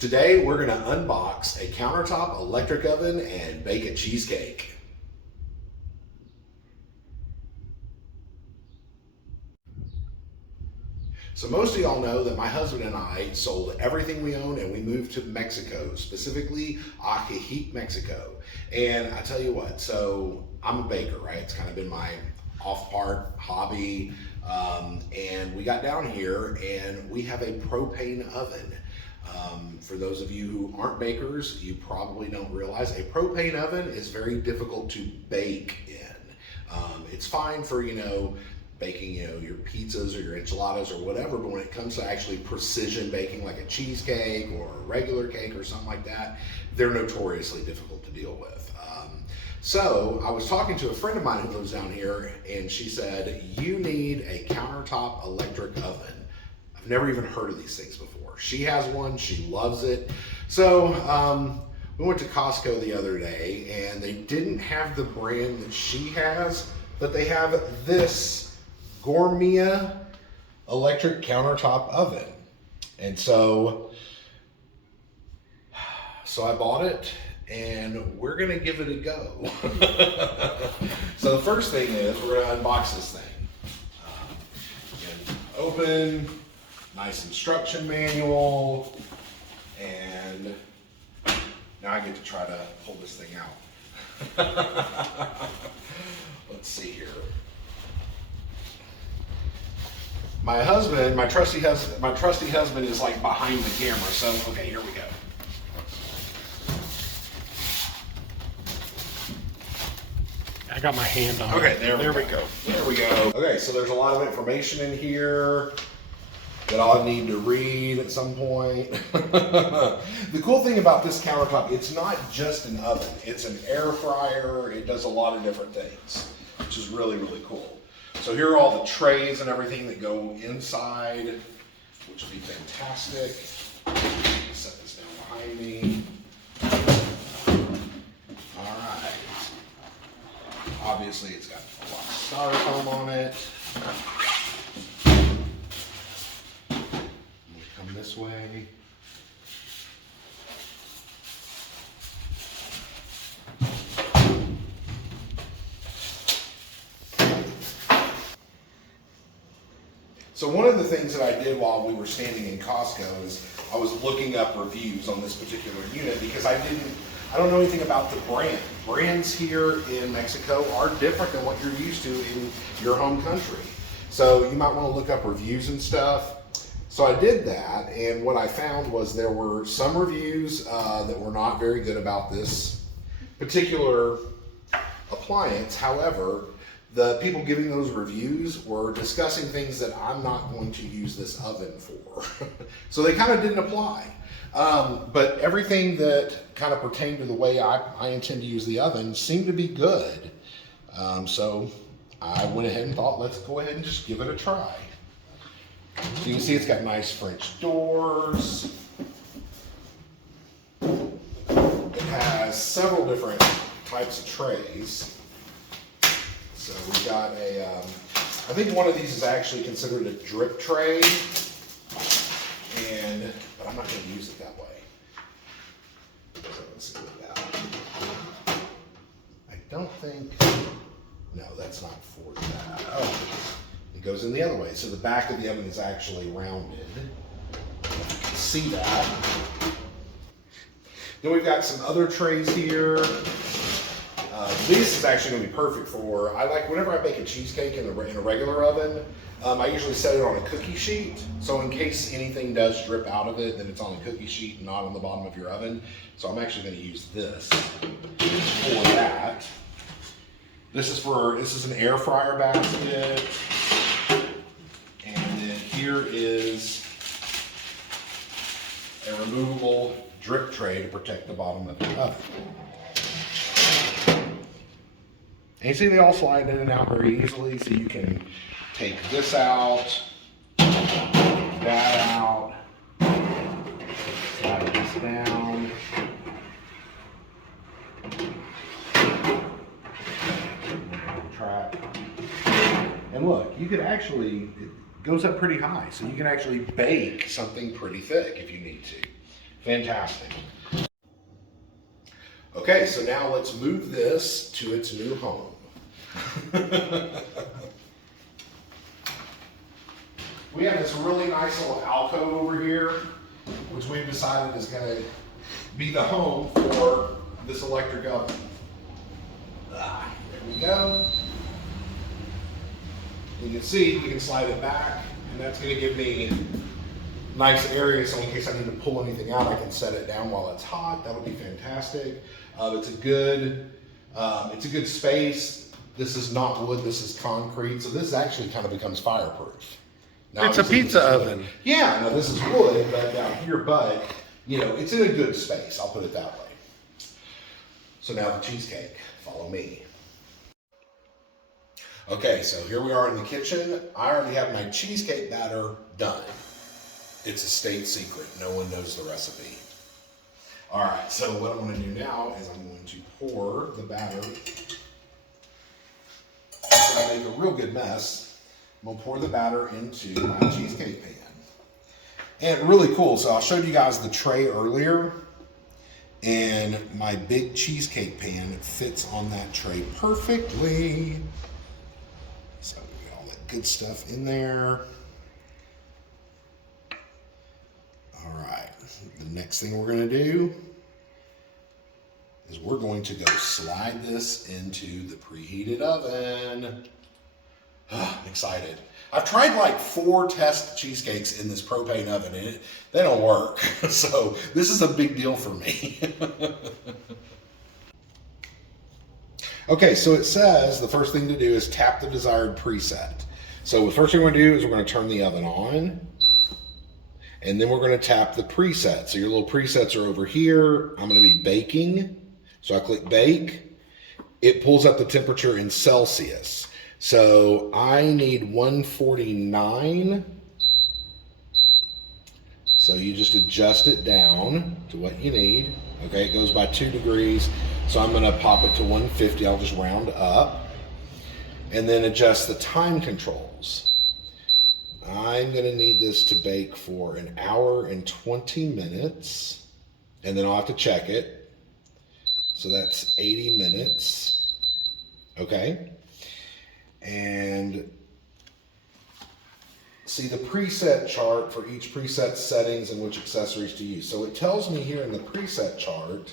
Today we're going to unbox a countertop electric oven and bake a cheesecake. So most of y'all know that my husband and I sold everything we own and we moved to Mexico, specifically Ajijic, Mexico. And I tell you what, so I'm a baker, right? It's kind of been my off-part hobby. And we got down here and we have a propane oven. For those of you who aren't bakers, you probably don't realize a propane oven is very difficult to bake in. It's fine for, baking, your pizzas or your enchiladas or whatever, but when it comes to actually precision baking like a cheesecake or a regular cake or something like that, they're notoriously difficult to deal with. So I was talking to a friend of mine who lives down here, and she said, you need a countertop electric oven. I've never even heard of these things before. She has one, she loves it. So we went to Costco the other day and they didn't have the brand that she has, but they have this Gourmia electric countertop oven. And so I bought it and we're gonna give it a go. So the first thing is we're gonna unbox this thing. Open. Nice instruction manual, and now I get to try to pull this thing out. Let's see here. My trusty husband is like behind the camera, so okay, here we go. I got my hand on it. Okay, there we go. There we go. Okay, so there's a lot of information in here that I'll need to read at some point. The cool thing about this countertop, it's not just an oven. It's an air fryer. It does a lot of different things, which is really, really cool. So here are all the trays and everything that go inside, which will be fantastic. Set this down behind me. All right. Obviously, it's got a lot of styrofoam on it. This way. So one of the things that I did while we were standing in Costco is I was looking up reviews on this particular unit because I don't know anything about the brand. Brands here in Mexico are different than what you're used to in your home country. So you might want to look up reviews and stuff. So I did that, and what I found was there were some reviews that were not very good about this particular appliance. However, the people giving those reviews were discussing things that I'm not going to use this oven for. So they kind of didn't apply. But everything that kind of pertained to the way I intend to use the oven seemed to be good. So I went ahead and thought, let's go ahead and just give it a try. So you can see it's got nice French doors. It has several different types of trays. So we've got I think one of these is actually considered a drip tray, but I'm not going to use it that way. So let's see what that. I don't think, no, that's not for that. Oh. It goes in the other way. So the back of the oven is actually rounded. You can see that. Then we've got some other trays here. This is actually going to be perfect for, I like whenever I bake a cheesecake in a regular oven, I usually set it on a cookie sheet. So in case anything does drip out of it, then it's on a cookie sheet and not on the bottom of your oven. So I'm actually going to use this for that. This is an air fryer basket. And then here is a removable drip tray to protect the bottom of the oven. And you see they all slide in and out very easily, so you can take this out, that out, slide this down. Track. And look, you could actually, it goes up pretty high, so you can actually bake something pretty thick if you need to. Fantastic. Okay, so now let's move this to its new home. We have this really nice little alcove over here, which we've decided is going to be the home for this electric oven. There we go. You can see we can slide it back, and that's going to give me nice area, so in case I need to pull anything out, I can set it down while it's hot. That would be fantastic. It's a good space. This is not wood, this is concrete, so this actually kind of becomes fireproof. Now, It's a pizza oven. Yeah, no, this is wood, but down here, but you know, it's in a good space. I'll put it that way. So now the cheesecake. Follow me. Okay, so here we are in the kitchen. I already have my cheesecake batter done. It's a state secret. No one knows the recipe. All right, so what I'm going to do now is I'm going to pour the batter. I make a real good mess. I'm going to pour the batter into my cheesecake pan. And really cool, so I showed you guys the tray earlier, and my big cheesecake pan fits on that tray perfectly. So we got all that good stuff in there. All right, the next thing we're going to do is we're going to go slide this into the preheated oven. I'm excited. I've tried like 4 test cheesecakes in this propane oven and they don't work. So this is a big deal for me. Okay, so it says the first thing to do is tap the desired preset. So the first thing we're going to do is we're going to turn the oven on. And then we're going to tap the preset. So your little presets are over here. I'm going to be baking. So I click bake. It pulls up the temperature in Celsius. So I need 149. So you just adjust it down to what you need. Okay, it goes by 2 degrees. So I'm going to pop it to 150. I'll just round up. And then adjust the time controls. I'm going to need this to bake for 1 hour and 20 minutes. And then I'll have to check it. So that's 80 minutes. Okay. And see the preset chart for each preset settings and which accessories to use. So it tells me here in the preset chart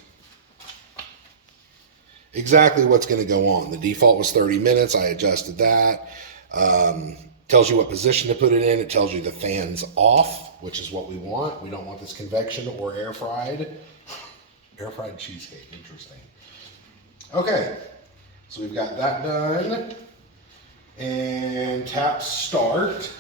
exactly what's going to go on. The default was 30 minutes. I adjusted that. Tells you what position to put it in. It tells you the fan's off, which is what we want. We don't want this convection or air fried. Air fried cheesecake, interesting. Okay, so we've got that done. And tap start.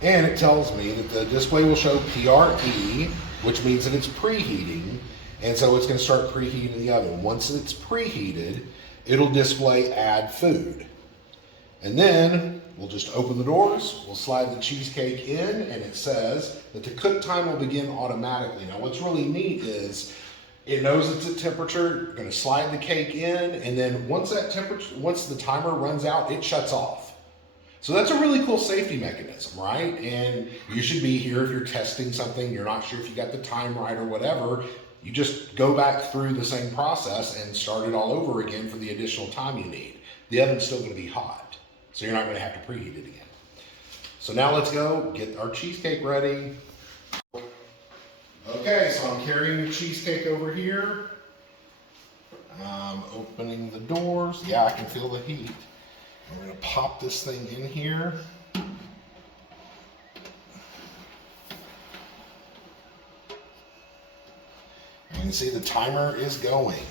And it tells me that the display will show PRE, which means that it's preheating. And so it's going to start preheating the oven. Once it's preheated, it'll display add food. And then we'll just open the doors, we'll slide the cheesecake in, and it says that the cook time will begin automatically. Now what's really neat is it knows it's at temperature, you're gonna slide the cake in, and then once the timer runs out, it shuts off. So that's a really cool safety mechanism, right? And you should be here if you're testing something, you're not sure if you got the time right or whatever, you just go back through the same process and start it all over again for the additional time you need. The oven's still gonna be hot. So you're not going to have to preheat it again. So now let's go get our cheesecake ready. Okay, so I'm carrying the cheesecake over here. I'm opening the doors. Yeah, I can feel the heat. And we're going to pop this thing in here. And you can see the timer is going.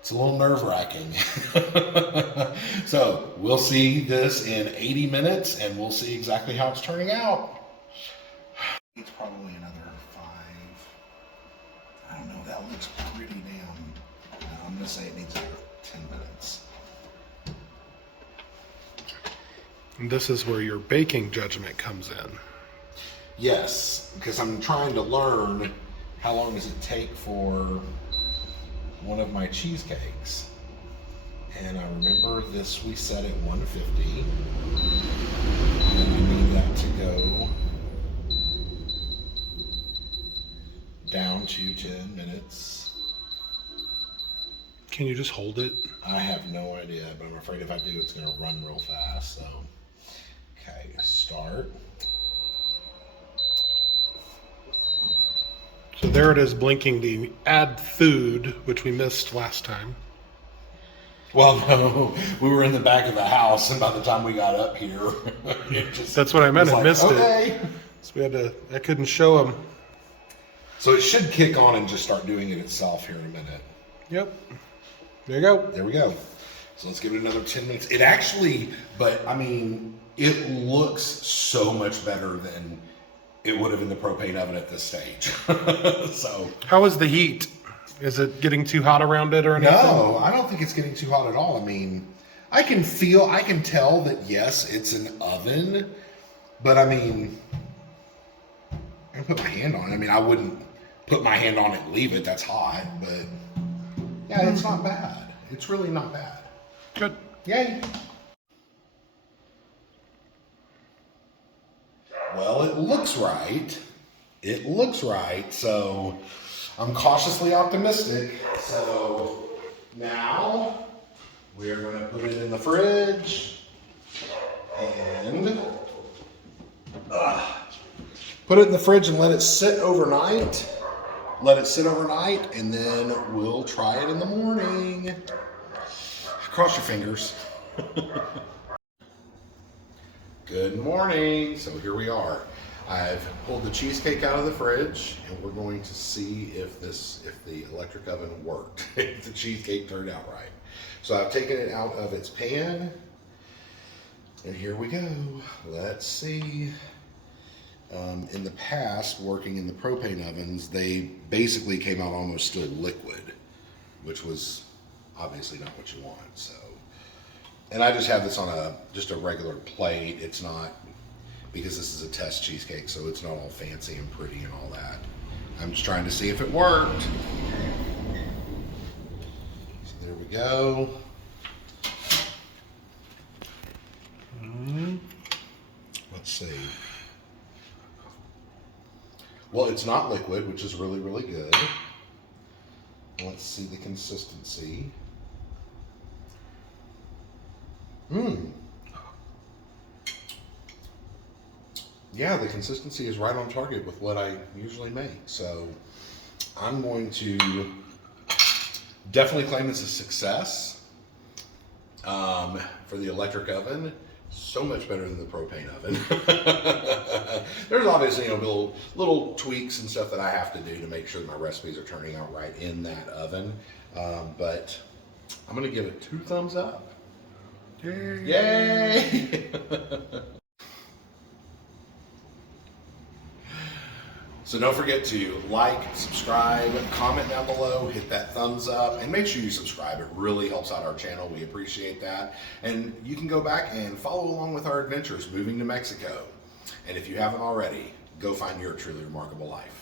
It's a little nerve-wracking. So we'll see this in 80 minutes and we'll see exactly how it's turning out. It's probably another 5. I don't know, that looks pretty damn. No, I'm gonna say it needs another 10 minutes. And this is where your baking judgment comes in. Yes, because I'm trying to learn how long does it take for one of my cheesecakes. And I remember this we set at 150. And I need that to go to 10 minutes. Can you just hold it? I have no idea, but I'm afraid if I do, it's going to run real fast. So, okay, start. So there it is blinking the add food, which we missed last time. Well, no, we were in the back of the house, and by the time we got up here, that's what I meant. I missed okay. it. So we had to. I couldn't show them. So it should kick on and just start doing it itself here in a minute. Yep. There you go. There we go. So let's give it another 10 minutes. It actually, but I mean, it looks so much better than it would have in the propane oven at this stage. So. How is the heat? Is it getting too hot around it or anything? No, I don't think it's getting too hot at all. I mean, I can tell that yes, it's an oven, but I mean, I can put my hand on it. I mean, I wouldn't put my hand on it and leave it. That's hot, but yeah, it's not bad. It's really not bad. Good. Yay. Well, it looks right. It looks right, so I'm cautiously optimistic. So now we're going to put it in the fridge and put it in the fridge and let it sit overnight. Let it sit overnight, and then we'll try it in the morning. Cross your fingers. Good morning. So here we are. I've pulled the cheesecake out of the fridge, and we're going to see if the electric oven worked, if the cheesecake turned out right. So I've taken it out of its pan, and here we go. Let's see. In the past, working in the propane ovens, they basically came out almost still liquid, which was obviously not what you want. So, and I just have this on just a regular plate. It's not, because this is a test cheesecake, so it's not all fancy and pretty and all that. I'm just trying to see if it worked. So there we go. Let's see. Well, it's not liquid, which is really, really good. Let's see the consistency. Yeah, the consistency is right on target with what I usually make. So I'm going to definitely claim it's a success for the electric oven. So much better than the propane oven. There's obviously little tweaks and stuff that I have to do to make sure that my recipes are turning out right in that oven. But I'm going to give it 2 thumbs up. Yay! Yay! So don't forget to like, subscribe, comment down below, hit that thumbs up, and make sure you subscribe. It really helps out our channel. We appreciate that. And you can go back and follow along with our adventures moving to Mexico. And if you haven't already, go find your truly remarkable life.